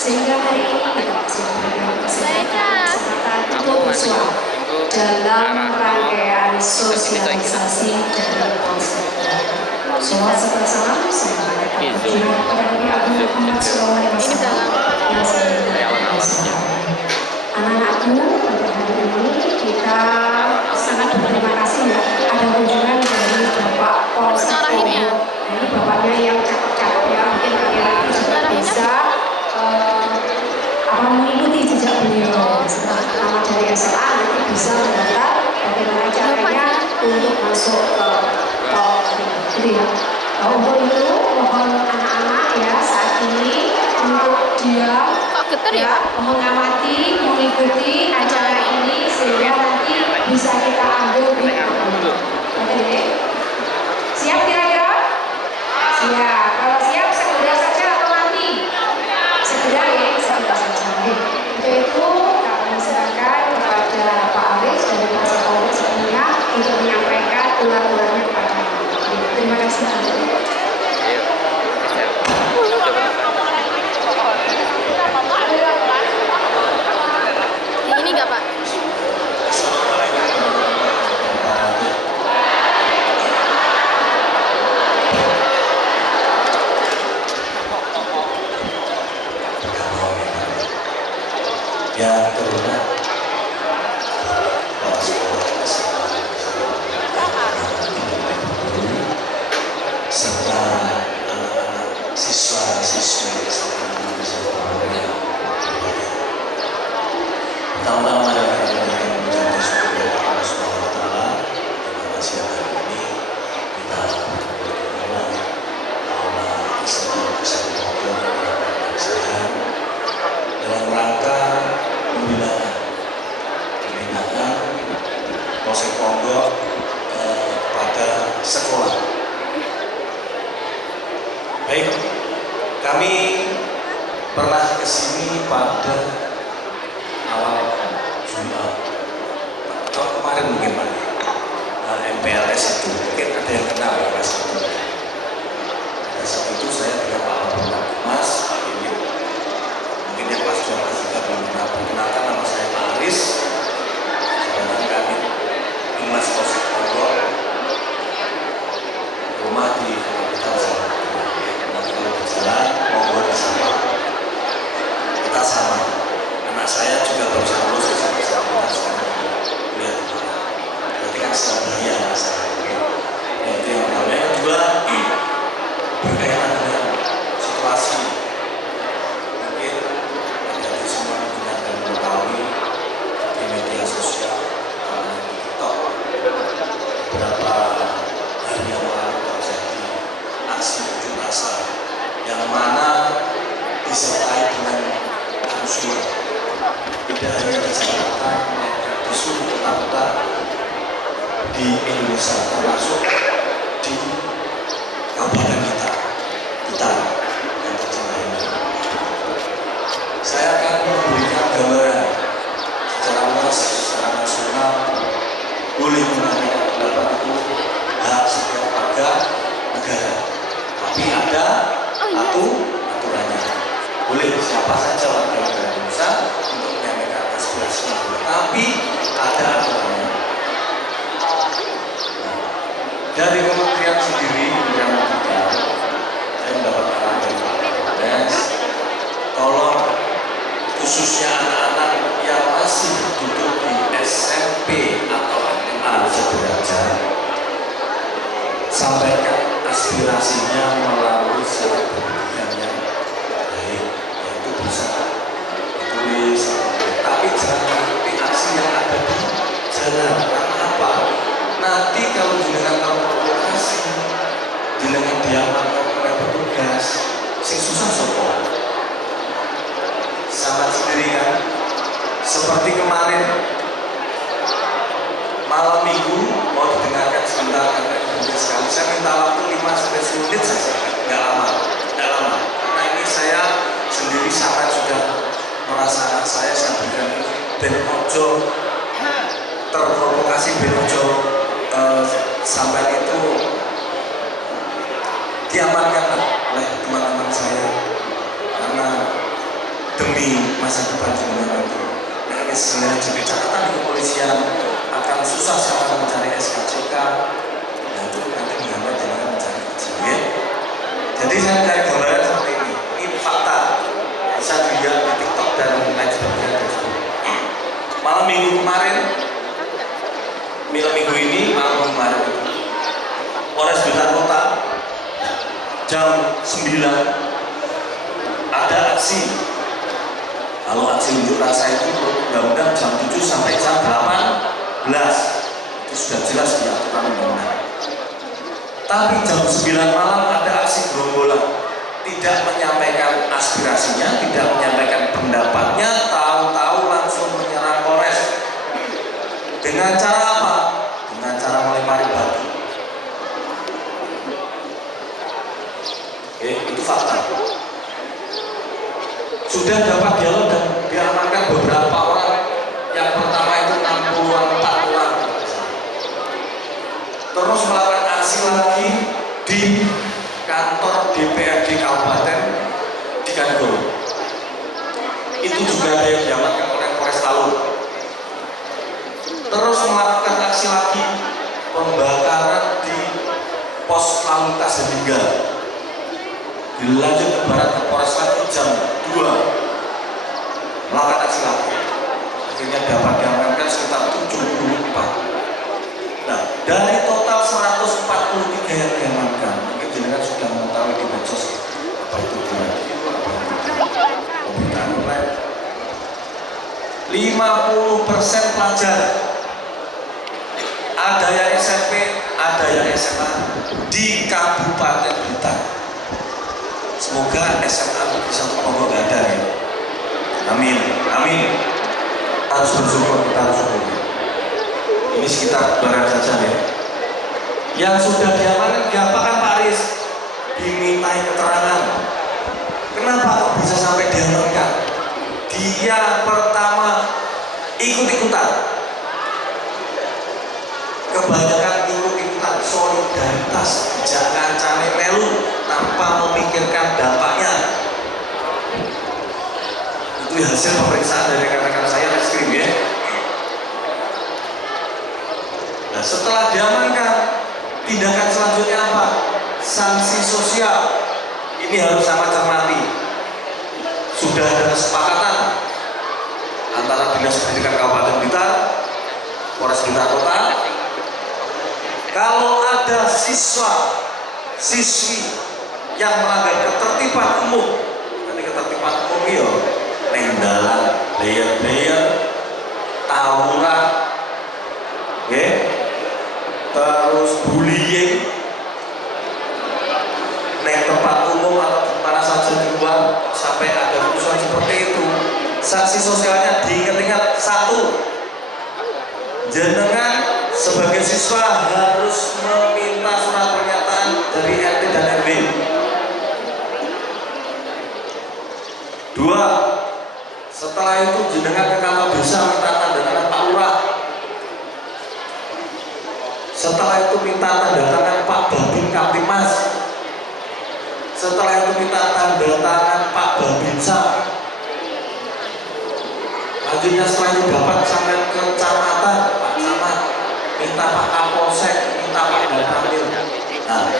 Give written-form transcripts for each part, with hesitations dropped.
sehingga hari ini kita masih memberikan kesempatan untuk bersuara dalam rangkaian sosialisasi dari Polsek. Soal serta salam saya mengatakan berjuang kepada Nabi Agung Muhammad SAW yang selalu anak-anakku, pada hari ini kita sangat berterima kasih ya ada kunjungan dari Bapak Polsek. Ini bapaknya yang cakep-cakep ya, mungkin kalian juga bisa mengikuti jejak beliau. Setelah tamat dari SMA nanti bisa mendaftar bagaimana caranya untuk masuk ke tol gitu ya. Untuk itu mohon anak-anak ya saat ini untuk dia mengamati, mengikuti acara ini sehingga nanti bisa kita ambil video. Oke, siap kira-kira? Siap. Kalau siap segera saja atau nanti? Segera ya, segera saja. Untuk itu kami serahkan kepada Pak Aris dari Polsek sebelumnya untuk menyampaikan ulang-ulangnya kepada kami. Terima kasih. Ini enggak Pak? Yang terhormat serta anak-anak siswa-siswi pertama-tama adalah kami mengucapkan syukur kepada Allah Subhanahu wa Ta'ala di mana siang hari ini kita berdoa Allah selalu bisa mengumpulkan sehat dalam rangka pembinaan Polsek Ponggok pada sekolah. Baik, kami pernah kesini pada awal Jumat tahun kemarin mungkin Pak, MPLS itu mungkin ada yang kenal ya Mas. Pada saat itu saya dengan Pak Mas, Pak Ini, mungkin yang Mas Jonas juga belum pernah perkenalkan, nama saya Pak Aris, saudara kami Humas Polsek Ponggok, rumah di kapital Jawa. Nanti kalau berjalan monggo bersama kita sama. Anak saya juga baru saja lulus ke sana sekarang lihat berarti kan Surabaya saya. Itu yang pertama. Yang kedua berkaitan dengan situasi mungkin ada semua mendengar dan mengetahui di media sosial TikTok beberapa hari yang lalu terjadi aksi unjuk rasa yang mana disertai dengan kerusuhan tidak hanya di Jakarta, di seluruh kota di Indonesia termasuk di kabupaten kita yang tercinta ini. Saya akan memberikan gambaran secara luas, secara nasional. Boleh menyampaikan pendapat itu hak setiap warga negara, tapi ada aturannya. Boleh siapa saja warga negara Indonesia untuk menyampaikan aspirasi, tapi ada aturannya. Dari kementerian sendiri yang saya mendapat arahan dari Pak Kapolres, tolong khususnya anak-anak yang masih duduk di SMP atau SMA sederajat, sampaikan aspirasinya melalui surat pendidikan yang baik, yaitu bisa ditulis, tapi jangan mengikuti aksi yang ada di jalan. Karena apa? Nanti kalau jenengan tahu provokasi, jenengan diamankan oleh petugas, sing susah sopo. Sama sendiri kan, seperti kemarin malam minggu mau didengarkan sebentar karena kemudian sekali saya minta menit saja, nggak lama, nggak lama. Karena ini saya sendiri sampai sudah merasa anak saya berikan ini ben ojo terprovokasi, ben ojo sampai itu diamankan oleh teman-teman saya karena demi masa depan jenengan nanti. Nah, ini sebenarnya jadi catatan di kepolisian akan susah sekali mencari SKCK. Nah, itu nanti menghambat jenengan mencari izin, ya. Jadi saya cari gambaran seperti ini. Ini fakta. Bisa dilihat di TikTok dan lain sebagainya. Malam minggu kemarin, malam minggu ini, malam kemarin, Polres Blitar Kota jam 9 ada aksi. Kalau aksi unjuk rasa itu undang-undang jam 7 sampai jam 18 itu sudah jelas di aturan undang-undang. Tapi jam 9 malam ada aksi gerombolan, tidak menyampaikan aspirasinya, tidak menyampaikan pendapatnya, tahu-tahu langsung menyerang Polres. Dengan cara apa? Dengan cara melempari batu. Itu fakta. Sudah dapat dialog dan diamankan beberapa orang. Yang pertama itu 64 orang. Terus melakukan aksi lagi di kantor DPRD Kabupaten di Kanigoro. Itu juga ada yang diamankan oleh Polres Talu. Terus melakukan aksi lagi pembakaran di pos lalu lintas Seninga. Dilanjut ke barat ke Polres lagi jam 2 melakukan aksi lagi. Akhirnya dapat diamankan sekitar 74. Nah, dari total 143 yang diamankan, mungkin jenengan sudah mengetahui di medsos apa itu pemberitaan online. 50% pelajar, ada yang SMP, ada yang SMA di Kabupaten Blitar. Semoga SMA bisa ngomong gak ada, ya. Amin, amin. Harus bersyukur, kita harus bersyukur. Ini sekitar barang saja, ya. Yang sudah diamankan diapakan Pak Aris? Dimintai keterangan. Kenapa kok bisa sampai diamankan? Dia pertama ikut-ikutan. Kebanyakan ikut-ikutan solidaritas, jangan cane melu tanpa memikirkan dampaknya. Itu hasil pemeriksaan dari rekan-rekan saya reskrim, ya. Nah, setelah diamankan, tindakan selanjutnya apa? Sanksi sosial. Ini harus sama cermati. Sudah ada kesepakatan antara Dinas Pendidikan Kabupaten Blitar, Polres Blitar Kota. Kalau ada siswa, siswi yang melanggar ketertiban umum, nanti ketertiban umum ya, nendalan, layer-layer, tawuran, ya, terus bullying, naik tempat umum atau mana saja di luar sampai ada kerusuhan seperti itu. Sanksi sosialnya diingat-ingat. 1, jenengan sebagai siswa harus meminta surat pernyataan dari RT dan RW. 2, setelah itu jenengan ke kantor desa minta tanda tangan Pak Lurah. Setelah itu minta tanda tangan Pak Babin Kaptimas. Setelah itu minta tanda tangan Pak Babinsa. Lanjutnya setelah itu dapat sampai ke kecamatan, Pak Camat, minta Pak Kapolsek, minta Pak Danramil. Nah,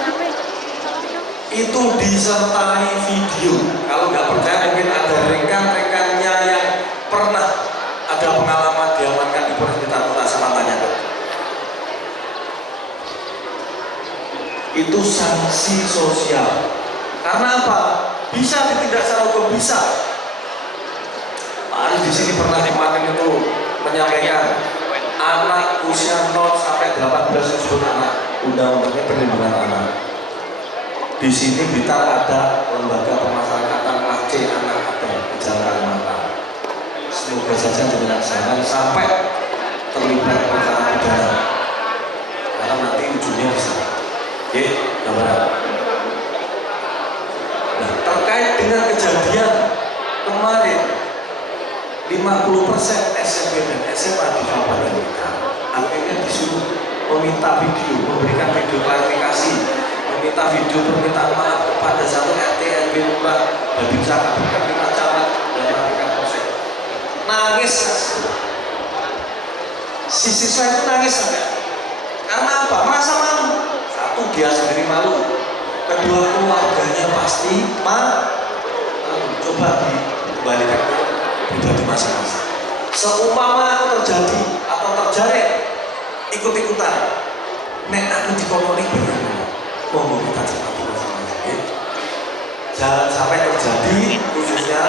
itu disertai video. Kalau nggak percaya mungkin ada rekan-rekannya yang pernah ada pengalaman diamankan di Polres Blitar Kota, sama tanyakan. Itu sanksi sosial. Karena apa? Bisa ditindak secara hukum, bisa. Pak Aris di sini pernah kemarin itu menyampaikan anak usia 0 sampai 18 disebut anak, undang-undangnya perlindungan anak. Di sini Blitar ada lembaga pemasyarakatan AC anak ada di Jalan Kalimantan. Semoga saja dengan jangan sampai terlibat perkara pidana, karena nanti ujungnya bisa. Oke, gambaran. 50% SMP dan SMA di kabupaten kita akhirnya disuruh meminta video, memberikan video klarifikasi, meminta video permintaan maaf kepada satu RT, RW, lurah, babinsa, kabinsa, camat, dan rakyat polsek. Nangis, si siswa itu nangis enggak? Karena apa? Merasa malu. Satu, dia sendiri malu. Kedua, keluarganya pasti malu. Coba dikembalikan ke pribadi masing-masing. Seumpama terjadi atau terjadi ikut-ikutan, nek aku dikomoni benar, mau kita cermati masing-masing. Jangan sampai terjadi, khususnya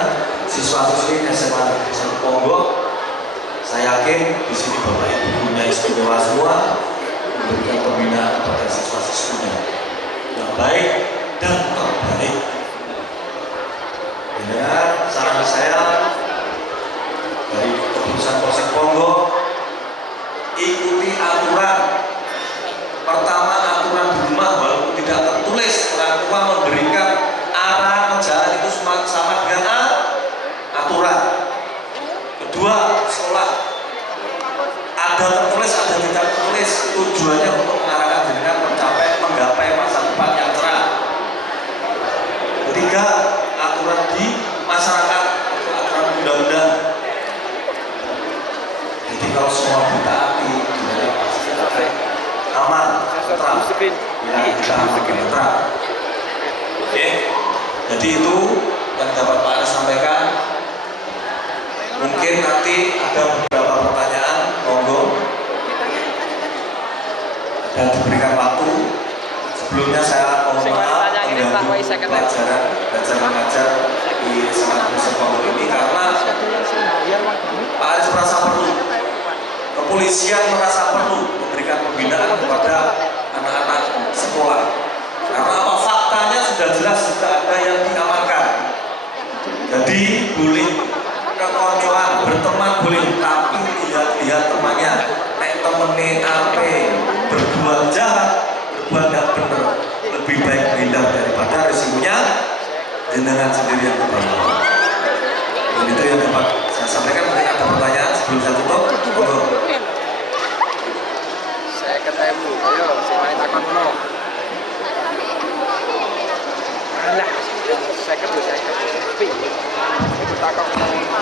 siswa-siswi SMA Negeri Ponggok. Saya yakin di sini Bapak Ibu punya istimewa semua memberikan pembinaan kepada siswa-siswinya yang baik dan terbaik. Dengan saran saya dari keputusan Polsek Ponggok, ikuti aturan. Pertama, aturan di rumah walaupun tidak tertulis, orang tua memberikan arahan jalan itu sama dengan aturan. Kedua, sekolah ada tertulis, ada tidak tertulis, tujuannya untuk mengarahkan jenengan menggapai masa depan yang cerah. Ketiga, aturan di masyarakat, aturan undang-undang. Jadi kalau semua ditaati, jenengan pasti akan aman, tentram. Ya, kita aman, tentram. Oke, jadi itu yang dapat Pak Anies sampaikan. Mungkin nanti ada beberapa pertanyaan, monggo. Dan diberikan waktu. Sebelumnya saya mohon maaf mengganggu pelajaran belajar mengajar di SMA Negeri Ponggok ini karena Pak Anies merasa perlu, kepolisian merasa perlu memberikan pembinaan kepada anak-anak sekolah. Karena apa? Faktanya sudah jelas sudah ada yang diamankan. Jadi boleh kekoncoan, berteman boleh, tapi lihat temannya. Nek temennya ape berbuat jahat, berbuat tidak benar, lebih baik menghindar daripada risikonya jenengan sendiri yang berbuat. Dan itu yang dapat saya sampaikan. Mungkin ada pertanyaan sebelum saya tutup. Saya ketemu, ayo semuanya takon no. Alah, saya ketemu.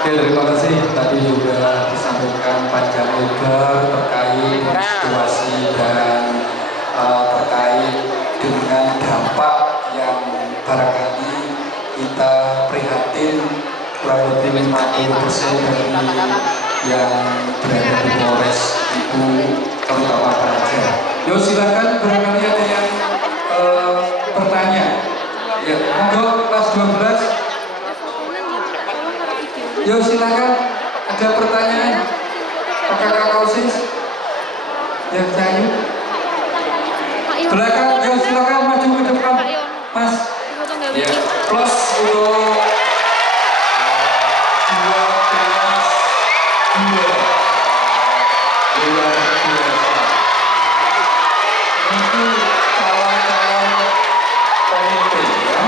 Oke, terima kasih. Tadi juga disampaikan panjang lebar terkait situasi dan terkait dengan dampak yang barangkali kita prihatin kurang lebih 50% dari yang berada di Polres itu terutama pelajar. Yo silakan barangkali ada yang bertanya. Ya, monggo kelas 12. Yo silakan, ada pertanyaan Pak Kakak Kausis yang cayu belakang. Yo silakan maju ke depan Mas. Ya, plus untuk 12 luar biasa. Itu calon-calon pemimpin ya.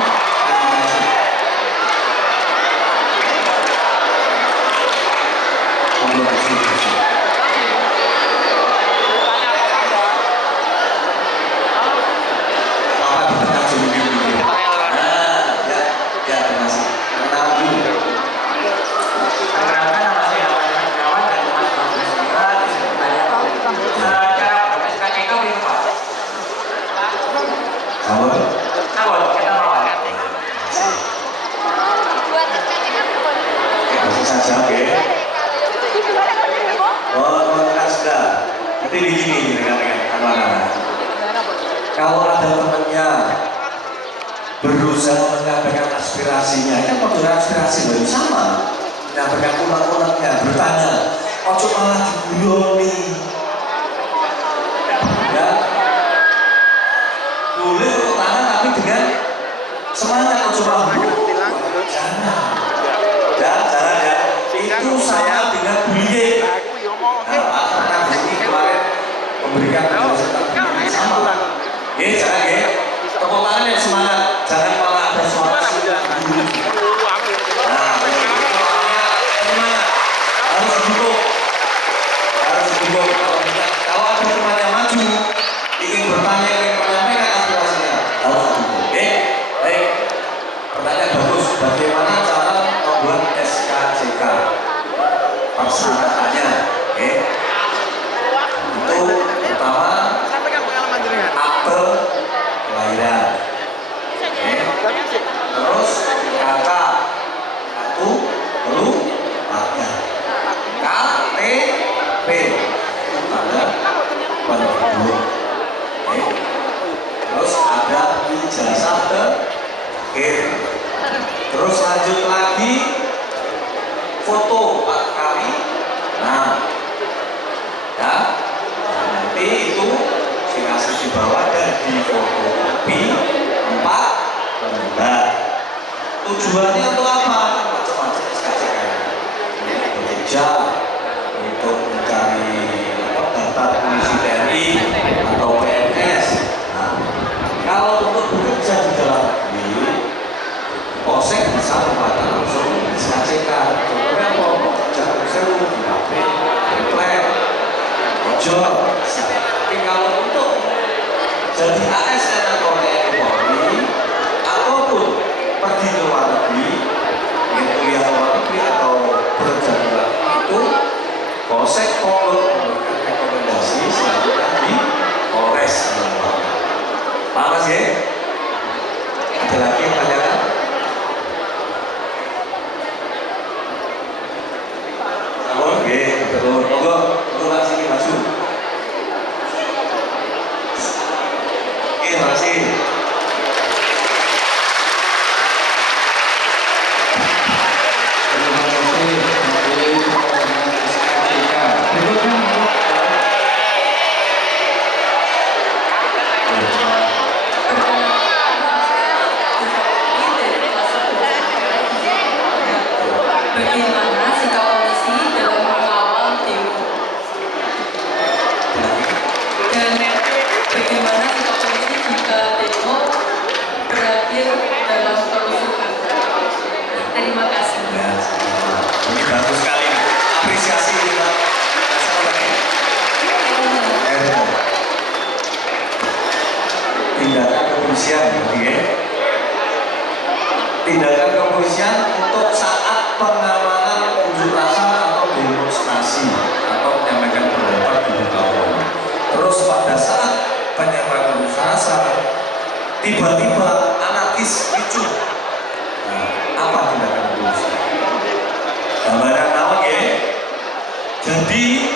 Kalau ada temannya berusaha menyampaikan aspirasinya, kan maksudnya aspirasi baru sama, menyampaikan unek-uneknya, bertanya, ojo malah diguyoni, ya, boleh untuk tangan tapi dengan semangat, ojo malah jangan, ya, jangan ya, itu sama dengan bullying. Nah, karena di sini kemarin memberikan penjelasan sama. Ya, jangan ya. Tepuk tangan yang semangat, jangan malah ada suara. Nah, semangat. akte kelahiran. Oke. Terus kakak kartu keluarga, KTP tanda penduduk. Oke. Terus ada ijazah terakhir. Terus lanjut lagi foto 4 kali. Nah, ya, nanti itu dikasih di bawah dan di fotokopi 4 lembar. Tujuannya untuk apa? Macam-macam SKCK. Untuk bekerja, untuk mencari daftar polisi TNI atau PNS. Nah, kalau untuk bekerja di dalam negeri, Polsek bisa membantu langsung SKCK. Contohnya mau bekerja sewu di pabrik, replet, ojol. Tapi kalau untuk jadi ASN atau TNI Polri ataupun pergi ke luar negeri, ingin kuliah luar negeri atau bekerja di luar negeri, itu Polsek perlu memberikan rekomendasi selanjutnya di Polres. Paham Mas ya? Ada lagi pertanyaan? Oke, betul. Monggo, Mas ini maju. Oke, terima kasih. Bagaimana sikap polisi dalam mengawal demo? Dan bagaimana sikap polisi jika demo berakhir dalam kerusuhan? Terima kasih. Ya, ini bagus sekali. Apresiasi ini, Pak. Tindakan kepolisian, ya. Tindakan kepolisian untuk saat pengamanan unjuk rasa atau demonstrasi atau menyampaikan pendapat di muka umum. Terus pada saat penyampaian unjuk rasa tiba-tiba anarkis ricuh. Nah, apa tindakan kepolisian? Gambaran awal ya. Jadi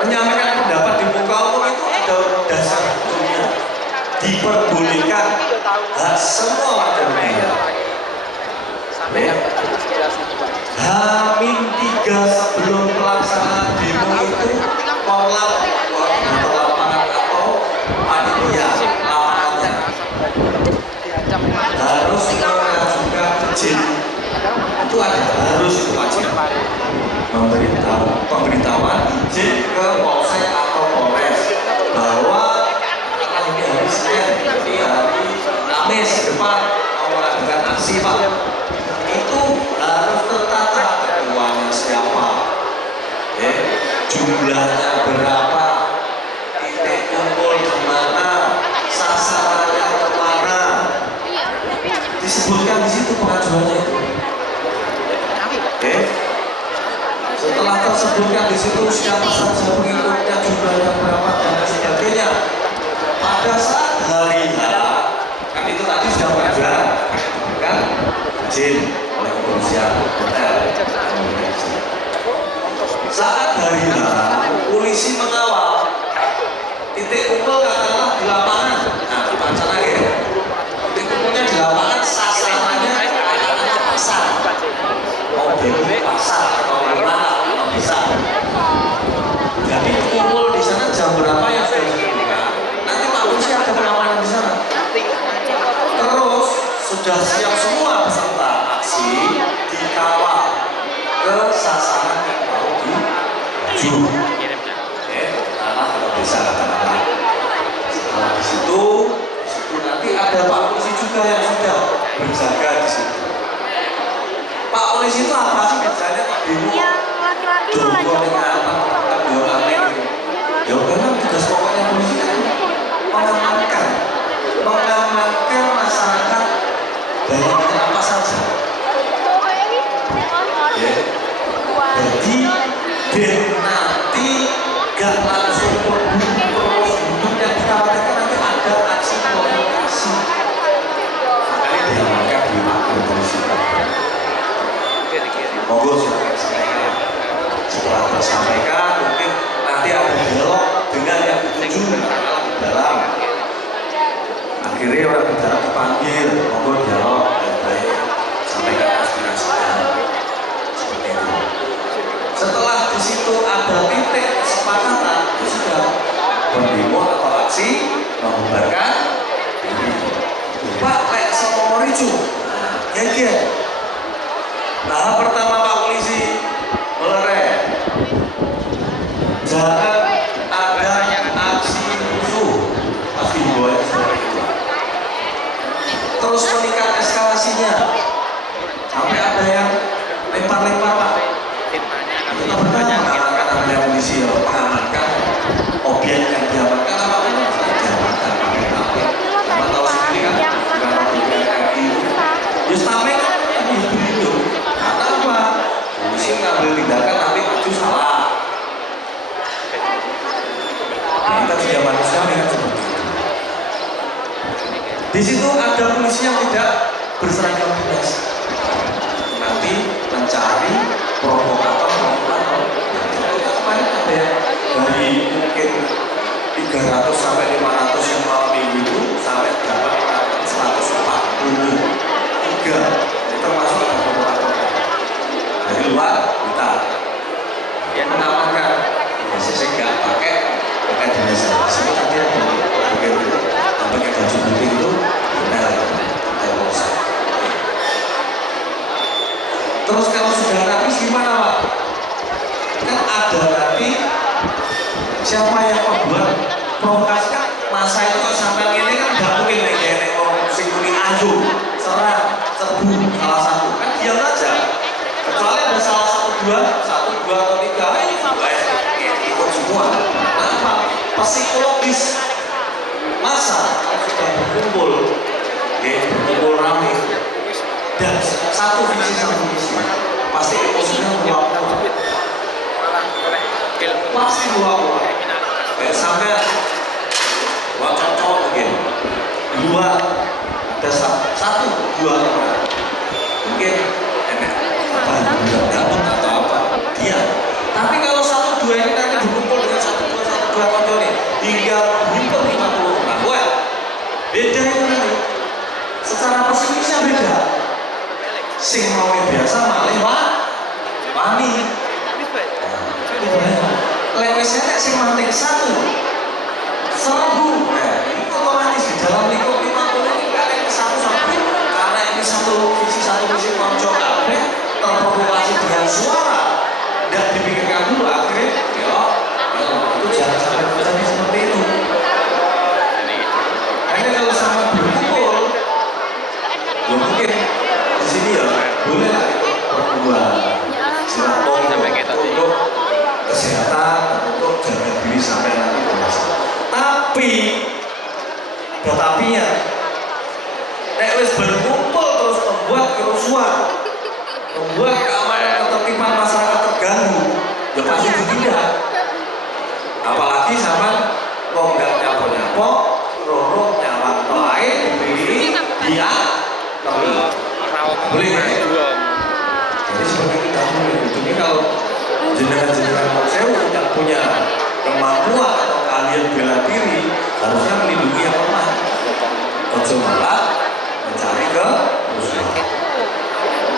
menyampaikan pendapat di muka umum itu ada dasar hukumnya. Diperbolehkan hak semua warga negara. H-3 sebelum pelaksanaan demo itu kolab koordinator lapangan atau panitia lapangannya harus mengajukan izin. Itu ada, harus itu wajib pemberitahuan izin ke Polsek atau Polres bahwa ini hari Senin, jadi hari Kamis depan mau melakukan aksi Pak. Itu harus tertata, ketuanya siapa, jumlahnya berapa, titik kumpul di mana, sasarannya kemana, disebutkan di situ pengajuannya itu. Setelah tersebutkan di situ siapa saja pengikutnya, jumlahnya berapa dan sebagainya. Pada saat hari H, kan itu tadi sudah pengajuan, kan? Izin oleh kepolisian hotel. Saat hari H, polisi mengawal titik kumpul adalah di lapangan. Nah, dibaca lagi. Titik kumpulnya di lapangan, sasarannya anak-anak pasar. Mau demo pasar atau mana atau bisa. Jadi kumpul di sana jam berapa yang sudah disebutkan. Nanti Pak Polisi ada pengamanan di sana. Terus sudah siap semua peserta aksi dikawal ke sasaran yang mau dituju. Tanah atau desa katakanlah. Setelah di situ nanti ada Pak Polisi juga yang sudah berjaga di situ. Pak Polisi itu apa sih kerjanya Pak demo? Yang laki-laki malah jawab. Ya karena tugas pokoknya polisi kan mengamankan masyarakat dalam apa saja. Ya. Jadi nanti gak langsung terus yang dikhawatirkan akhirnya orang bicara dipanggil, monggo dialog baik-baik, sampaikan aspirasinya seperti itu. Setelah di situ ada titik kesepakatan, itu sudah berdemo atau aksi membubarkan diri. Pak, lek sama ricu, ya. Tahap pertama Pak Polisi melerai, jangan ada aksi rusuh, pasti dibawa seperti itu. Terus meningkat eskalasinya, sampai ada yang lempar-lempar Pak. Kita bertanya, mengamankan apa yang polisi mengamankan objek yang diamankan apa yang diamankan pakai apa? Sama tahu sendiri kan, bukan objek yang itu. Justame kan itu. Karena apa? Polisi ngambil tindakan nanti maju salah. Kita juga manusia kan seperti itu. Di situ ada polisi yang tidak berseragam dinas. Nanti mencari provokator. Kemarin ada yang dari mungkin 300 sampai 500 yang malam minggu itu sampai dapat 143 termasuk ada provokator dari luar kita yang mengamankan biasanya nggak pakai dinas sebut tadi ada pakai baju putih itu benar ada bosan. Terus kalau sudah habis gimana Pak? Kan ada nanti siapa yang membuat provokasi kan masa itu kalau sampai ini kan nggak mungkin kayak orang singkuni aju serang serbu salah satu kan diam aja kecuali ada salah satu dua atau tiga ini ikut semua. Kenapa? Psikologis masa sudah berkumpul berkumpul ramai dan satu visi pasti emosinya meluap-luap pasti meluap-luap kayak sampai cocok begini dua ada satu dua orang mungkin enak gabung atau apa dia tapi kalau satu dua ini nanti berkumpul dengan satu dua konco nih hingga berhimpun 50 orang wah beda itu nanti secara pesimisnya beda sing mau biasa malih wani lewesnya sing mantik satu serbu itu otomatis di dalam lingkup 50 ini kalian satu karena ini satu visi konco kabeh terprovokasi dengan suara dan dipikirkan dulu akhirnya itu jangan sampai terjadi seperti itu. Akhirnya kalau sama berkumpul ya mungkin di sini ya boleh lah itu perburuan silaturahmi untuk kesehatan untuk jaga diri sampai nanti berhasil. Tapi ada tapinya nek wis berkumpul terus membuat kerusuhan membuat keamanan ketertiban masyarakat terganggu ya pasti tidak apalagi sama wong gak nyapo roro nyawang lain diri dia boleh jadi seperti kita boleh ini kalau jenengan sewu yang punya kemampuan atau kalian bela diri harusnya melindungi yang lemah ojo malah mencari ke musuh.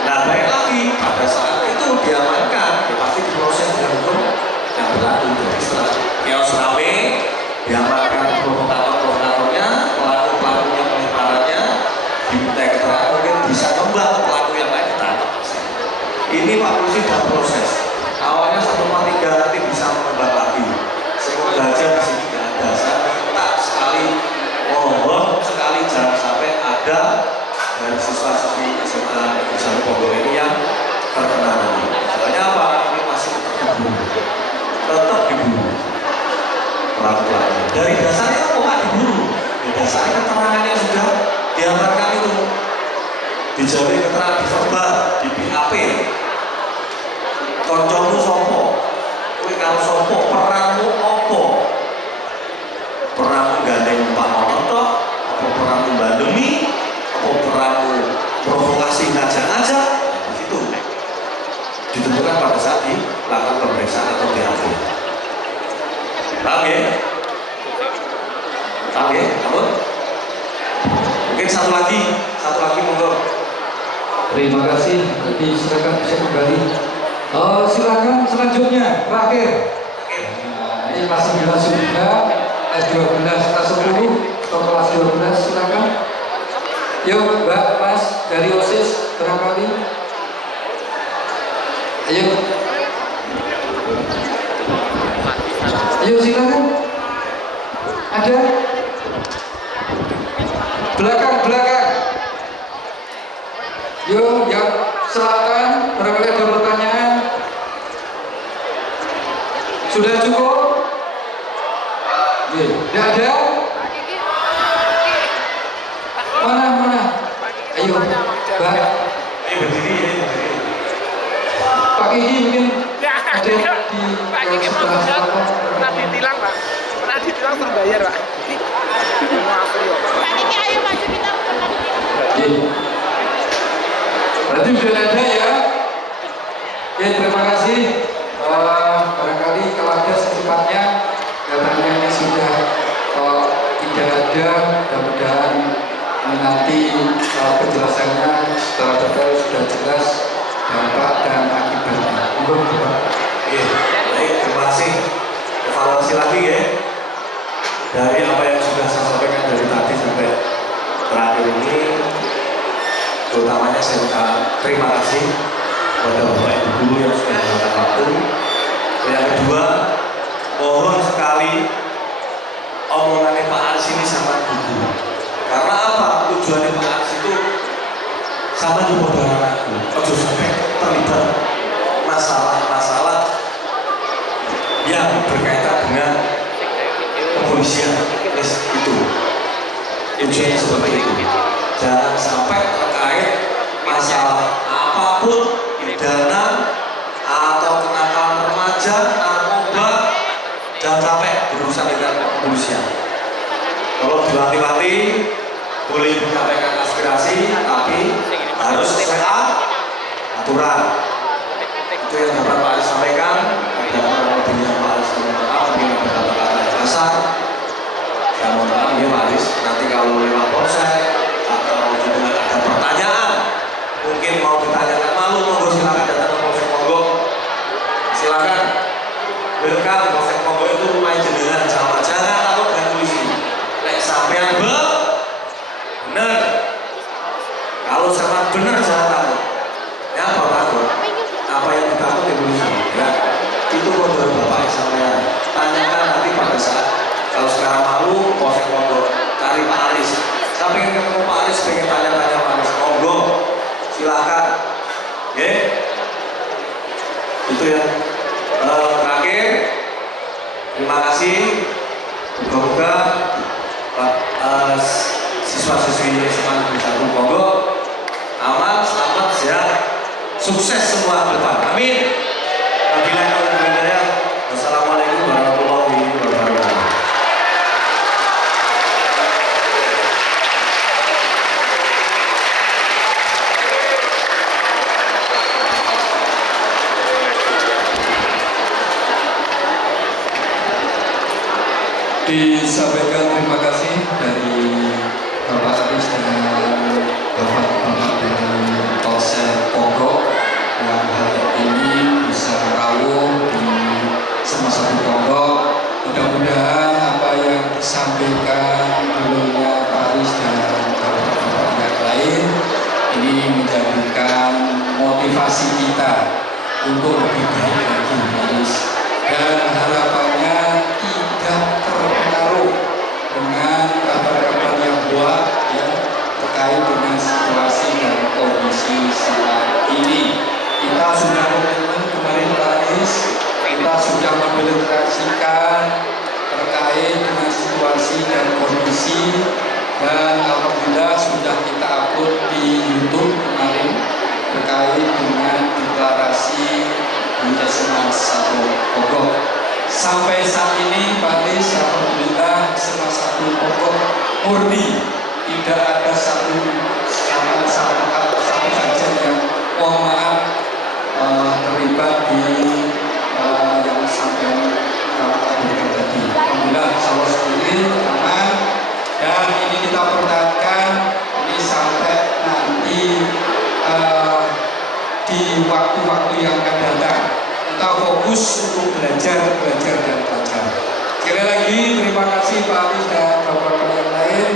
Nah baik lagi pada saat itu diamankan ya pasti diproses dengan hukum yang berlaku jadi setelah chaos rame diamankan provokatornya pelakunya pelemparannya diminta keterangan mungkin bisa kembali pelaku yang lain ditangkap ini Pak Polisi sudah proses awalnya 143 nanti bisa mengembang lagi semoga aja di sini tidak ada saya minta sekali mohon sekali jangan sampai ada dari siswa-siswi SMA Negeri 1 Bogor ini yang terkena nanti soalnya apa? Ini masih tetap diburu pelaku-pelaku dari dasarnya kok nggak diburu? Ya dasarnya keterangan yang sudah diamankan itu dijawab keterangan di verbal, di BAP koncomu sopo kowe karo sopo peranmu opo peranmu gandeng Pak Monoto apa peranmu bandemi apa peranmu provokasi ngajak-ngajak di situ ditentukan pada saat dilakukan pemeriksaan atau BAP paham ya? Mungkin satu lagi monggo. Terima kasih. Jadi silakan bisa kembali. Silakan selanjutnya terakhir. Nah, ini kelas 9 sudah, kelas 12, kelas 10 atau kelas 12 silakan. Yuk Mbak, Mas dari OSIS barangkali. Ayo. Ayo silakan. Ada? Belakang. Yuk, yang selatan, barangkali ada pertanyaan. Sudah cukup? Tidak ada? Mana? Ayo, Mbak. Ayo berdiri. Pak Kiki mungkin ada di Pak Kiki mau pernah ditilang Pak. Pernah ditilang suruh bayar Pak. Pak Kiki ayo maju kita pernah ditilang. Berarti sudah ada ya? Oke, terima kasih. Barangkali kalau ada secepatnya datanya ini sudah tidak ada, mudah-mudahan ini nanti penjelasannya secara detail sudah jelas dampak dan akibatnya. Baik, terima kasih. Evaluasi lagi ya dari apa yang sudah saya sampaikan dari tadi sampai terakhir ini. Terutamanya saya minta terima kasih kepada Bapak Ibu Guru yang sudah meluangkan waktu. Yang kedua, mohon sekali omongannya Pak Aris ini sama Ibu. Karena apa? Tujuannya Pak Aris itu sama juga dengan aku. Ojo sampai terlibat masalah-masalah yang berkaitan dengan kepolisian. Itu tujuannya seperti itu. Jangan sampai terkait masalah apapun, pidana atau kenakalan remaja, narkoba, jangan sampai berurusan dengan kepolisian. Kalau diwanti-wanti boleh menyampaikan aspirasi, tapi harus sesuai aturan. Itu yang dapat Pak Aris sampaikan. Ada kurang lebihnya Pak Aris mohon maaf dengan kata-kata kasar. Saya mohon maaf ya Pak Aris. Nanti kalau lewat polsek atau juga ada pertanyaan, mungkin mau ditanyakan malu, monggo silakan datang ke Polsek Monggo. Silakan. Welcome Polsek Monggo itu rumah jenengan, jangan takut dengan polisi. Nek sampean bener. Kalau sama bener jangan takut. Ya apa takut? Apa yang ditakut di polisi? Ya. Itu kodok Bapak sampean. Tanyakan nanti pada saat kalau sekarang malu Polsek Monggo cari Pak Aris. Sampai ketemu Pak Aris pengen tanya-tanya Pak Aris, monggo silakan. Oke? Itu ya. Terakhir, terima kasih. Moga-moga siswa-siswi SMA Negeri 1 Monggo aman, selamat, sehat, sukses semua ke depan. Amin. Wassalamualaikum warahmatullahi wabarakatuh. Disampaikan terima kasih dari Bapak Aris dan Bapak-Bapak dari Polsek Monggo yang hari ini bisa rawuh di semasa Monggo. Mudah-mudahan apa yang disampaikan dulunya Pak Aris dan Bapak-Bapak yang lain ini menjadikan motivasi kita untuk lebih baik lagi Pak Aris, dan harapannya tidak terpengaruh dengan kabar-kabar yang buat ya terkait dengan situasi dan kondisi saat ini. Kita sudah komitmen kemarin Pak Aris, kita sudah mendelegasikan terkait dengan situasi dan kondisi, dan alhamdulillah sudah kita upload di YouTube kemarin terkait dengan deklarasi di SMA 1 Bogor. Sampai saat ini Pak Aris, alhamdulillah SMA 1 Bogor murni, tidak ada satu saja yang mohon maaf terlibat di yang sampai tadi. Alhamdulillah Allah sendiri aman, dan ini kita pertahankan waktu-waktu yang akan datang. Kita fokus untuk belajar dan belajar. Sekali lagi terima kasih Pak Aris dan Bapak-Bapak yang lain.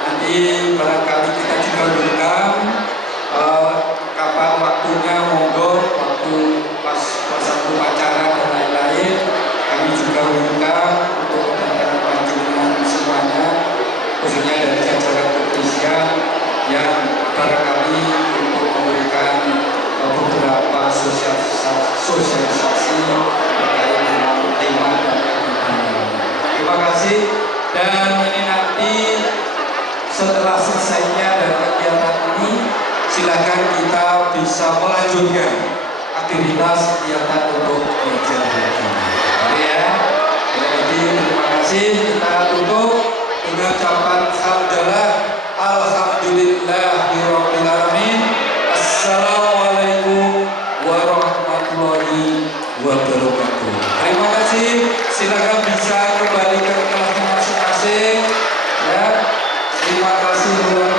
Nanti barangkali kita juga undang kapan waktunya, monggo waktu pas satu acara dan lain-lain. Kami juga undang untuk kedatangan panjenengan semuanya, khususnya dari jajaran kepolisian yang barangkali untuk memberikan beberapa sosialisasi terkait dengan tema dan kegiatan. Terima kasih, dan ini nanti setelah selesainya dari kegiatan ini silakan kita bisa melanjutkan aktivitas kegiatan untuk belajar lagi. Mari ya. Jadi terima kasih, kita tutup dengan ucapan hamdalah alhamdulillahirabbil alamin. Assalamualaikum warahmatullahi wabarakatuh. Terima kasih. Silakan bisa kembali ke kelasnya masing-masing. Ya. Terima kasih.